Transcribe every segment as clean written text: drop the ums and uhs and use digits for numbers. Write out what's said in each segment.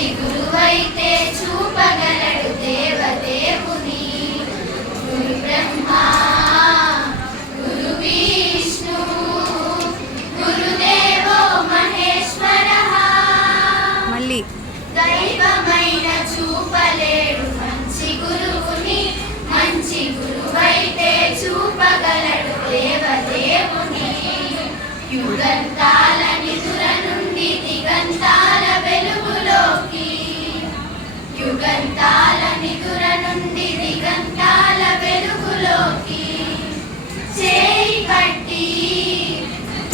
మంచి గురువైతే చూపగలడు దేవదేవుని. గురు బ్రహ్మా గురు విష్ణు గురుదేవో మహేశ్వరః. మళ్ళీ దైవమైన చూపలేడు మంచి గురువుని, మంచి గురువైతే చూపగలడు దేవదేవుని. యుగంతాల నిధుల నుండి దిగంతాల వెలుగులోకి, యుగంతాల నిధుల నుండి దిగంతాల వెలుగులోకి చేయి పట్టి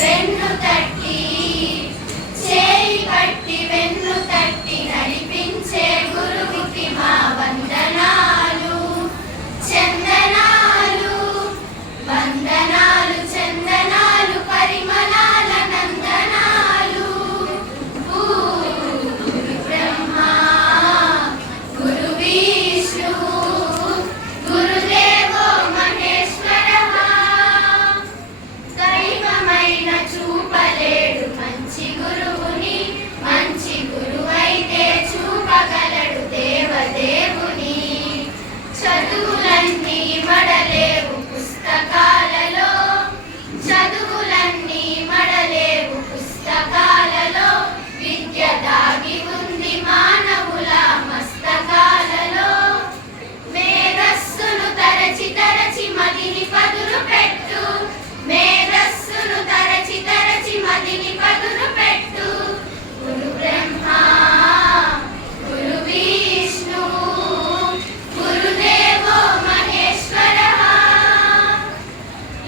వెన్ను తట్టి, చేయి పట్టి వెన్ను తట్టి నడిపించే గురువుకి మా వందనాలు చందనాలు. వందనాలు చందనాలు పరిమళాల నందనాలు. గురు బ్రహ్మా గురు విష్ణు గురుదేవో మహేశ్వరః. దైవమైన చూపలేడు మంచి గురువుని, మంచి గురువైతే చూపగలడు దేవదేవుని. చదువులన్నీ మడలేవు పుస్తకాలలో, చదువులన్నీ మడలేవు పుస్తకాలలో. విద్య దాగి ఉంది మానవుల మస్తకాలలో. మేధస్సును తరచి తరచి మదిని పదును పెట్టు, మేధస్సును తరచి తరచి మదిని పదును పెట్టు. గురు బ్రహ్మా గురు విష్ణు గురుదేవో మహేశ్వరః.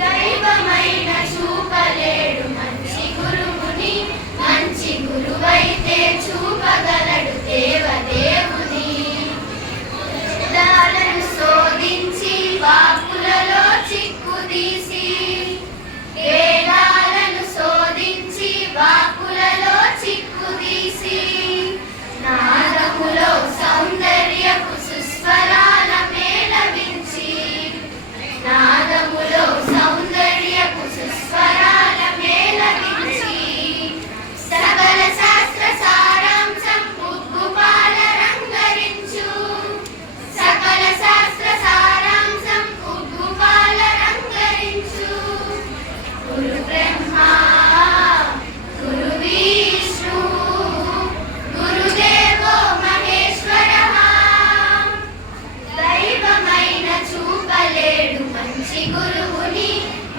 దైవమైన చూపలేడు మంచి గురువుని, మంచి గురువైతే చూపగలడు దేవదేవుని. దాలను శోధించి వాకులలో చిక్కుదీసి, వేదాలను శోధించి వాకులలో చిక్కుదీసి, నాదములో సౌందర్యపు సుస్వరాల మేళవించి, నాదములో సౌందర్యపు సుస్వరాల మేళవించి, సకల శాస్త్ర సారాంశం ఉద్గుపాల రంగరించు, సకల శాస్త్ర సారాంశం ఉద్గుపాల రంగరించు. గురు బ్రహ్మా గురు విష్ణు గురుదేవో మహేశ్వరః. దైవమైన చూపలేడు మంచి గురువుని,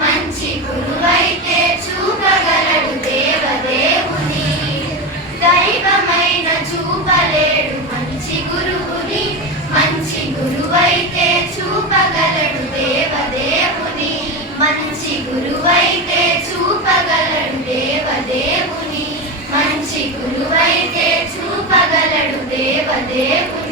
మంచి గురువైతే చూపగలడు దేవదేవుని. దైవమైన చూపలేడు మంచి గురువుని, మంచి గురువైతే చూపగలడు దేవదేవుని. మంచి గురువైతే చూపగలడు దేవదేవుని, మంచి గురువైతే చూపగలడు దేవదేవుని.